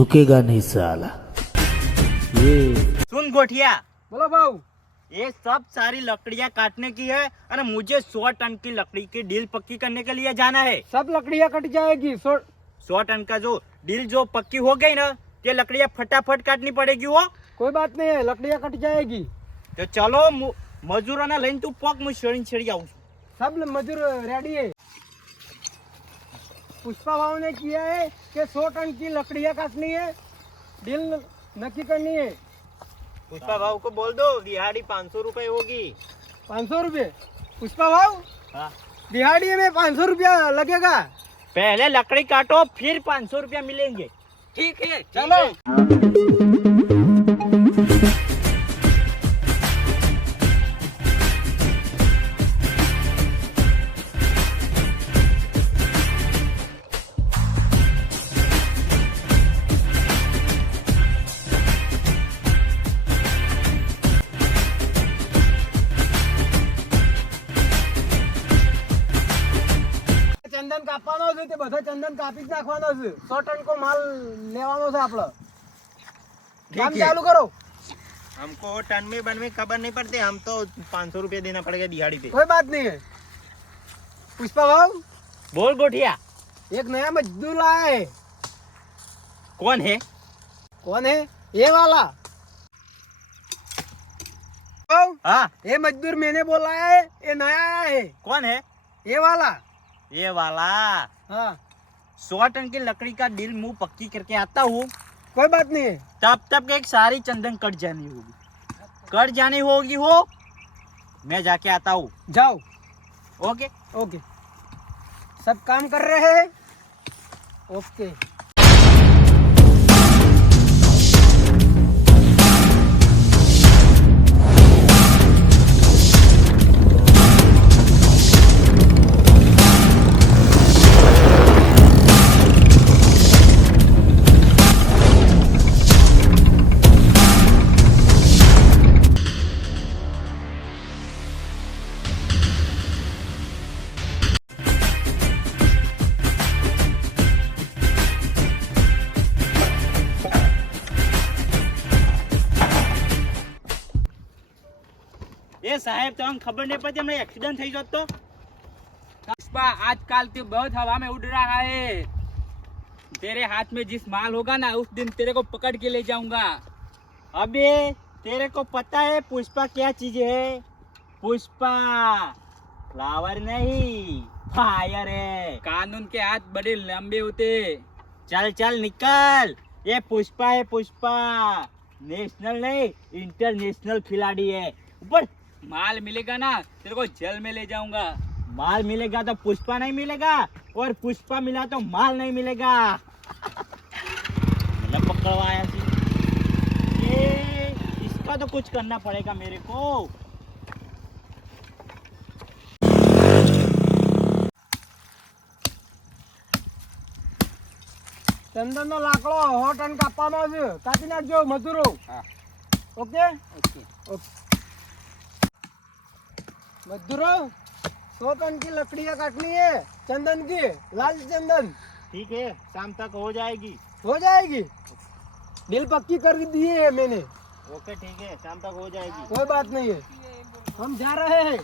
झुकेगा नहीं साला। ये सुन गोठिया, बोलो भाऊ। ये सब सारी लकड़ियाँ काटने की है और मुझे 100 टन की लकड़ी की डील पक्की करने के लिए जाना है। सब लकड़ियाँ कट जाएगी। 100 टन का जो डील जो पक्की हो गई ना, ये लकड़ियाँ फटाफट काटनी पड़ेगी। वो कोई बात नहीं है, लकड़ियाँ कट जाएगी। तो चलो मजूरों ना लઈને तू पग में छड़ी आऊँ। सब मजूर रेडी है। पुष्पा भाव ने किया है कि 100 टन की लकड़ियाँ काटनी है, डील नक्की करनी है। पुष्पा भाव को बोल दो दिहाड़ी 500 रुपए होगी। 500 रुपये पुष्पा भाव? हाँ। दिहाड़ी में 500 रुपया लगेगा। पहले लकड़ी काटो फिर 500 रुपया मिलेंगे। ठीक है, चलो। ચંદન કાપવાનો છે, તે બધા ચંદન કાપી જ નાખવાનો છે। 100 ટન કો માલ લેવાનો છે આપણો। કામ ચાલુ करो। हमको टन में बन में खबर नहीं पड़ती, हम तो 500 रुपया देना पड़ेगा दिहाड़ी पे। कोई बात नहीं है। पुष्पा भाव, बोल गोठिया, एक नया मजदूर आया है। कौन है? कौन है? ये वाला। भाव, हाँ, ये मजदूर मैंने बोला है, ये नया आया है। कौन है? ये वाला। ये वाला। हाँ, 100 टन की लकड़ी का डील मुंह पक्की करके आता हूँ, कोई बात नहीं है। तब तक एक सारी चंदन कट जानी होगी हो। मैं जाके आता हूँ। जाओ। ओके ओके, सब काम कर रहे हैं। ओके। ये साहेब तो खबर नहीं पड़ती हमें एक्सीडेंट થઈ જતો। पुष्पा, आजकल तो बहुत हवा में उड़ रहा है। तेरे हाथ में जिस माल होगा ना, उस दिन तेरे को पकड़ के ले जाऊंगा। अबे तेरे को पता है पुष्पा क्या चीज है? पुष्पा फ्लावर नहीं, फायर है। कानून के हाथ बड़े लंबे होते। चल चल निकल। ये पुष्पा है, पुष्पा नेशनल नहीं इंटरनेशनल खिलाड़ी है। ऊपर माल मिलेगा ना, तेरे को जेल में ले जाऊंगा। माल मिलेगा तो पुष्पा नहीं मिलेगा, और पुष्पा मिला तो माल नहीं मिलेगा। मतलब पकड़वाया ये, इसका तो कुछ करना पड़ेगा मेरे को। ચંદન નો લાકડો 100 ટન કાપવાનો છે, કાપી નાખજો મજૂરો। Okay okay okay. मजदूरों, 100 टन की लकड़ियाँ काटनी है, चंदन की, लाल चंदन। ठीक है, शाम तक हो जाएगी। हो जाएगी। डील पक्की कर दी है मैंने। ओके ठीक है, शाम तक हो जाएगी। कोई बात नहीं है, हम जा रहे हैं।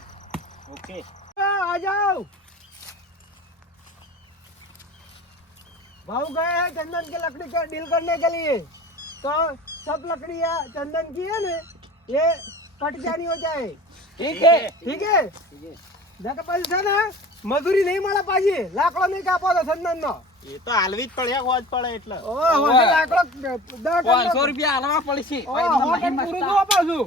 ओके आ जाओ। भाव गए हैं चंदन की लकड़ी का डील करने के लिए, तो सब लकड़ियाँ चंदन की है ना, ये कट जानी हो जाए। ठीक है ठीक है। जाके पैसा ना મજૂરી નહીં મળે પાછી, લાકડો નહીં કાપો તો ચંદન નો। એ તો હાલવી જ પડે, હોજ પડે એટલે। ઓહો, લાકડો 500 રૂપિયા હાલવા પડશે। પૂરું જોવા પાછું।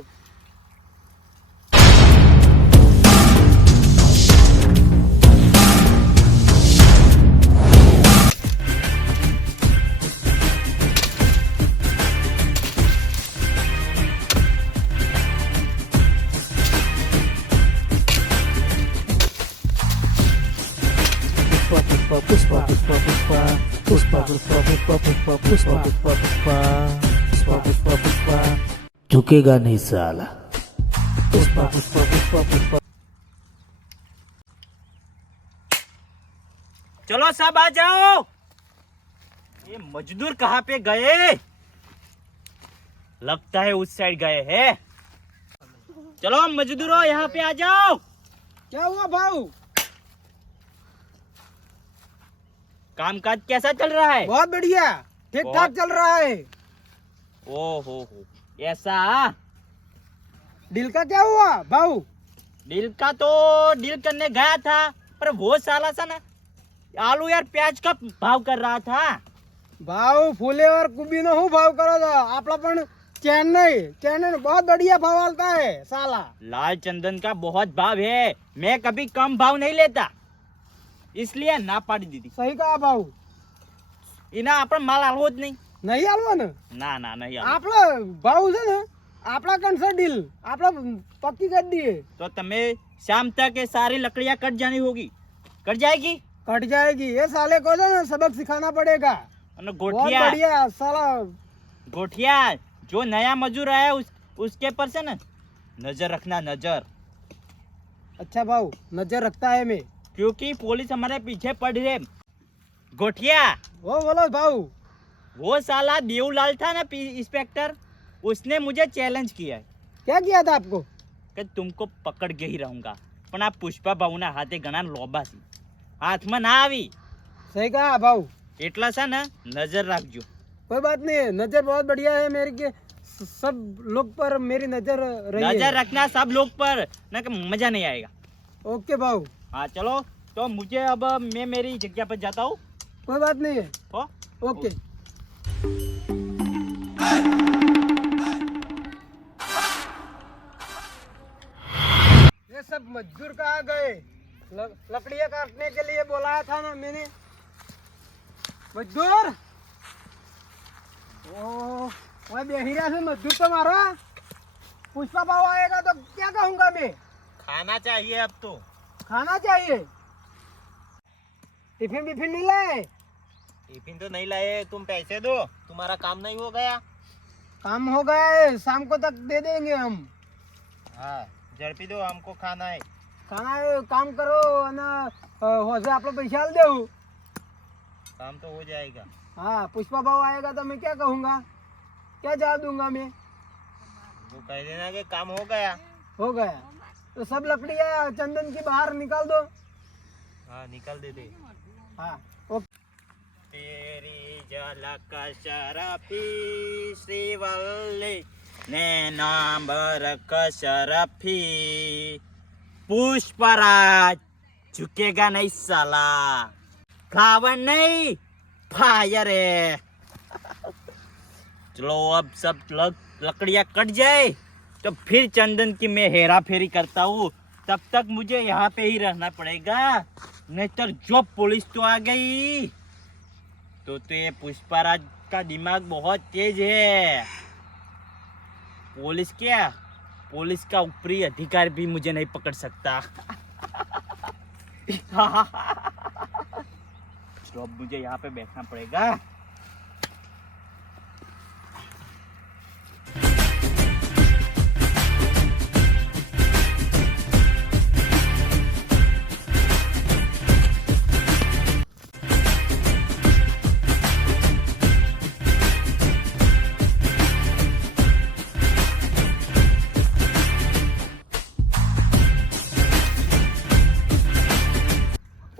पुष्पा पुष्पा पुष्पा पुष्पा पुष्पा पुष्पा पुष्पा पुष्पा पुष्पा पुष्पा पुष्पा पुष्पा पुष्पा झुकेगा नहीं साला। पुष्पा पुष्पा पुष्पा पुष्पा। चलो सब आ जाओ। ये मजदूर कहाँ पे गए? लगता है उस साइड गए हैं। चलो मजदूरों यहाँ पे आ जाओ। क्या हुआ भाऊ? कामकाज कैसा चल रहा है? बहुत बढ़िया, ठीक ठाक चल रहा है। हो ऐसा। डील का क्या हुआ भाऊ? डील का तो डील करने गया था, पर वो साला सा ना आलू यार प्याज का भाव कर रहा था। भाऊ फूलेवर कुबी नो हूँ भाव करो तो आपला पण चेन्नई बहुत बढ़िया भाव आलता है साला। लाल चंदन का बहुत भाव है, मैं कभी कम भाव नहीं लेता, इसलिए ना पाड़ी दीदी। सही कहा भाऊ। इना आपण माल आलવો જ નહીં। नहीं आलवा ना ના નહીં આલવો। आपला भाऊ છે ને આપला कंसर डील आपला पक्की कर दिए। तो तमे शाम तक ये सारी लकड़ियां कट जानी होगी। कट जाएगी? कट जाएगी। ये साले को ना सबक सिखाना पड़ेगा। और बहुत गोठिया बढ़िया साला। गोठिया जो नया मजदूर आया उसके पर से ना नजर रखना, नजर। अच्छा भाऊ नजर रखता है मैं, क्योंकि पुलिस हमारे पीछे पड़ रही है। गोठिया वो बोलो भाऊ। वो साला देवलाल था ना इंस्पेक्टर, उसने मुझे चैलेंज किया है क्या किया था आपको? कि तुमको पकड़ के ही रहूंगा, पण आ पुष्पा भाऊना हाथे घણા લોબા છે, હાથમાં ના આવી। सही कहा भाऊ। એટલા છે ને નજર રાખજો। कोई बात नहीं, नजर बहुत बढ़िया है मेरी के सब लोग पर मेरी नजर रही नजर है। रखना सब लोग पर, ना कि मजा नहीं आएगा। ओके भाऊ। हाँ चलो, तो मुझे अब मैं मेरी जगह पर जाता हूँ। कोई बात नहीं है। हो? ओके। ये सब मजदूर कहाँ गए? लकड़ियाँ काटने के लिए बुलाया था ना मैंने। मजदूर ओह बेहिरा से मजदूर तो मारा। पुष्पा भाव आएगा तो क्या कहूँगा मैं? खाना चाहिए अब तो। खाना चाहिए। टिफिन बिफिन नहीं लाए? टिफिन तो नहीं लाए, तुम पैसे दो, तुम्हारा काम नहीं हो गया। काम हो गया है, शाम को तक दे देंगे हम। हाँ झड़पी दो, हमको खाना है। खाना है, काम करो ना हो से आप लोग पैसा दे। काम तो हो जाएगा। हाँ पुष्पा भाव आएगा तो मैं क्या कहूँगा, क्या जवाब दूंगा मैं? वो कह देना कि काम हो गया। हो गया तो सब लकड़ियाँ चंदन की बाहर निकाल दो। हाँ निकाल दे दे। हाँ ओके। तेरी झलक शरफी श्रीवल्ली ने नांबर शरफी, पुष्पराज झुकेगा नहीं साला, फ्लावर नहीं फायर है। चलो अब सब लकड़ियाँ कट जाए तो फिर चंदन की मैं हेरा फेरी करता हूँ। तब तक मुझे यहाँ पे ही रहना पड़ेगा, नहीं तो जो पुलिस तो आ गई तो ये पुष्पराज का दिमाग बहुत तेज है। पुलिस क्या, पुलिस का ऊपरी अधिकारी भी मुझे नहीं पकड़ सकता। तो अब मुझे यहाँ पे बैठना पड़ेगा।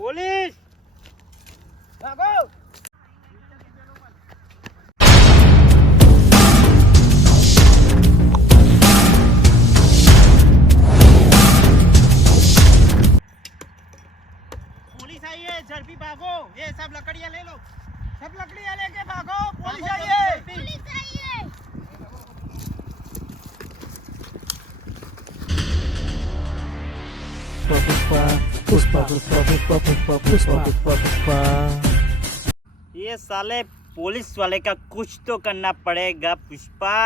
पुलिस भागो। पुलिस आई है, झड़पी भागो, ये सब लकड़ियाँ ले लो। सब लकड़ियाँ लेके भागो, पुलिस आई है। पुष्पा पुष्पा पुष्पा पुष्पा पुष्पा पुष्पा पुष्पा पुष्पा। ये साले पुलिस वाले का कुछ तो करना पड़ेगा पुष्पा,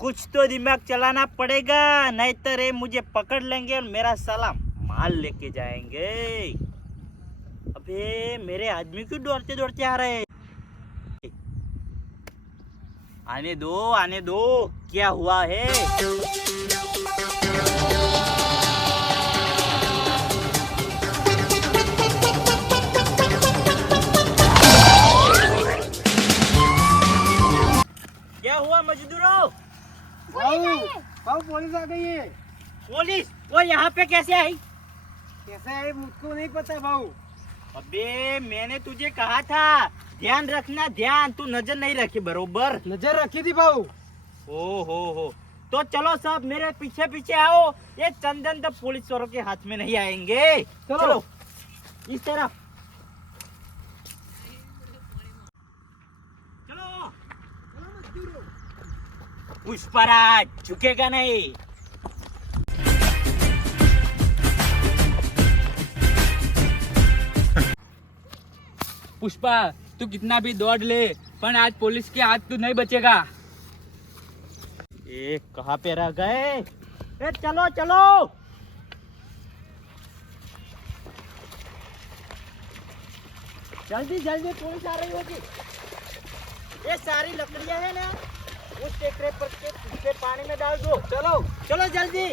कुछ तो दिमाग चलाना पड़ेगा, नहीं तो रे मुझे पकड़ लेंगे और मेरा साला माल लेके जाएंगे। अबे मेरे आदमी क्यों दौड़ते दौड़ते आ रहे हैं? आने दो, क्या हुआ है? भाऊ भाऊ पुलिस आ गई है। पुलिस वो यहाँ पे कैसे आई? कैसे है मुझको नहीं पता भाऊ। अबे मैंने तुझे कहा था ध्यान रखना, ध्यान। तू नजर नहीं रखी बरोबर। नजर रखी थी भाऊ। ओ हो तो चलो सब मेरे पीछे पीछे आओ। ये चंदन तो पुलिस वालों के हाथ में नहीं आएंगे। चलो। इस तरफ चलो। पुष्पराज झुकेगा नहीं। पुष्पा तू कितना भी दौड़ ले पर आज पुलिस के हाथ तू नहीं बचेगा। ए कहाँ पे रह गए? ए चलो चलो। जल्दी जल्दी पुलिस आ रही होगी। ये सारी लकड़ियां है ना, उस टेकरे पर के पीछे पानी में डाल दो। चलो चलो जल्दी।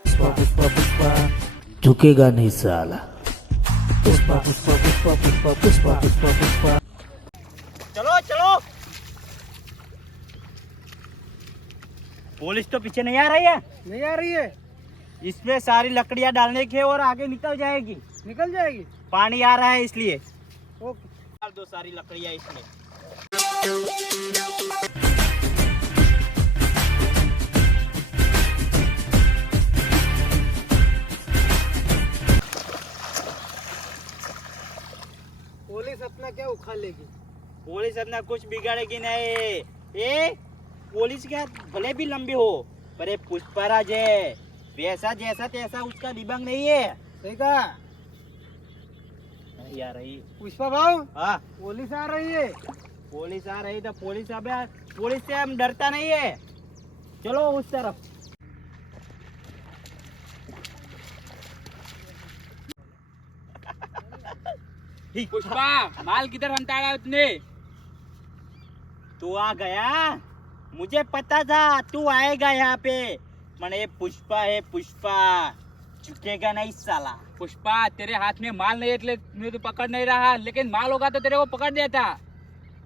पुष्पा पुष्पा पुष्पा झुकेगा नहीं साला। पुष्पा पुष्पा पुष्पा पुष्पा पुष्पा पुष्पा पुष्पा। चलो चलो। पुलिस तो पीछे नहीं आ रही है। नहीं आ रही है। इसमें सारी लकड़ियां डालने के और आगे निकल जाएगी। निकल जाएगी। पानी आ रहा है इसलिए। ओके। डाल दो सारी लकड़ियां इसमें। पुलिस अपना क्या उखाड़ लेगी। पुलिस अपना कुछ बिगाड़ेगी नहीं। ये पुलिस के हाथ भले भी लंबे हो पर ये पुष्पराज है। वैसा जैसा तैसा उसका दिमाग नहीं है। सही कहा। नहीं आ रही। पुष्पा भाऊ हाँ पुलिस आ रही है। पुलिस आ रही तो पुलिस अब पुलिस से हम डरता नहीं है। चलो उस तरफ। पुष्पा माल किधर हंटाड़ा है तूने? तू आ गया। मुझे पता था तू आएगा यहाँ पे। मन ये पुष्पा है, पुष्पा झुकेगा नहीं साला। पुष्पा तेरे हाथ में माल नहीं એટલે मैं तो पकड़ नहीं रहा, लेकिन माल होगा तो तेरे को पकड़ देता।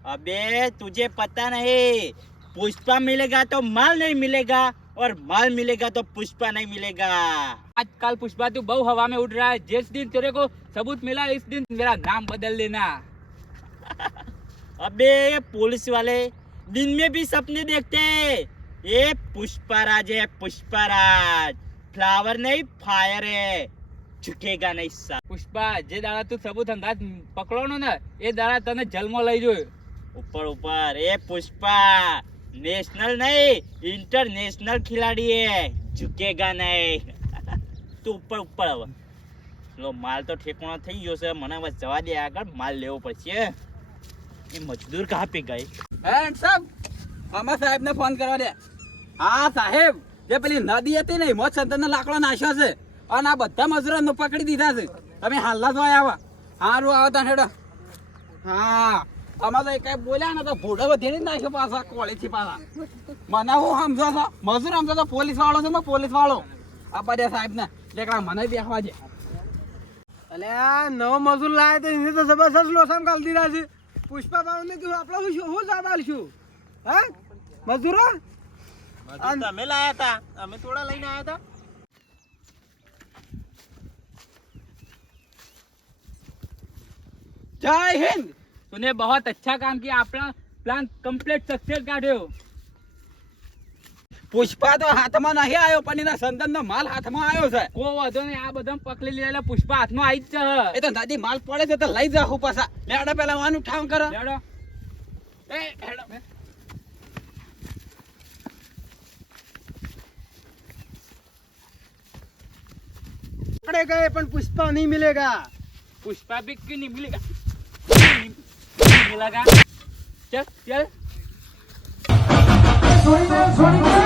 अबे तुझे पता नहीं, पुष्पा मिलेगा तो माल नहीं मिलेगा और माल मिलेगा तो पुष्पा नहीं मिलेगा। आजकल पुष्पा तू बहु हवा में उड़ रहा है। जिस दिन तेरे को सबूत मिला इस दिन मेरा नाम बदल देना। अबे ये पुलिस वाले दिन में भी सपने देखते हैं। ये पुष्पराज है, पुष्पराज। फ्लावर नहीं फायर है। झुकेगा नहीं सा। पुष्पा जे दाड़ा तू सबूत अंदाज पकड़ो ना ये दाड़ा तने जलमो लई जो। ऊपर ऊपर ये पुष्पा नेशनल नहीं इंटरनेशनल खिलाड़ी है। झुकेगा नहीं। तू ऊपर ऊपर હવે લો માલ તો ઠેકાણો થઈ ગયો છે। મને બસ જવા દે, આગળ માલ લેવો પડશે। એ મજદૂર કहाँ पे ગए? સાહેબ મામા સાહેબ ને ફોન કરવા દે। હા સાહેબ જે પેલી નદી હતી ને મોત સંતર નો લાકડો નાખ્યો છે અને આ બધા મજૂરો પકડી દીધા છે। તમે હાલના જ આવા સારું આવો તા હેડો। હા અમારે તો કઈ બોલ્યા ને તો ભૂડો વધેડી જ નાખ્યો પાછા કોળી થી પાછા। મને હું સમજો છો મજૂર સમજો તો પોલીસ વાળો છે ને પોલીસ વાળો આ બધા સાહેબ ને લેકડા મને બેસવા દે। અલે આ નવો મજૂર લાવે તો એને તો જબરજસ્ત લોસામ કાઢી દીધા છે। પુષ્પા ભાવ ને કીધું આપણે શું જવાબ આલશું? હા મજૂરો તમે લાયા હતા, અમે થોડા લઈને આયા હતા। જય હિન્દ। तूने बहुत अच्छा काम किया। अपना प्लान कंप्लीट सक्सेस काढ्यो। પુષ્પા તો હાથમાં નહીં આવ્યો પણ એના સંદન નો માલ હાથમાં આવ્યો છે। કો વધો ને આ બધા પકડી લેલા પુષ્પા હાથમાં આવી જ છે। એ તો નદી માલ પડે છે તો લઈ જાઉં પાછા। લેડો પેલા વાનું ઠામ કરો। લેડો એ હેડો પકડે ગए પણ પુષ્પા नहीं मिलेगा। पुष्पा भी क्यों नहीं मिलेगा? नहीं मिलेगा। चल चल છોડી દે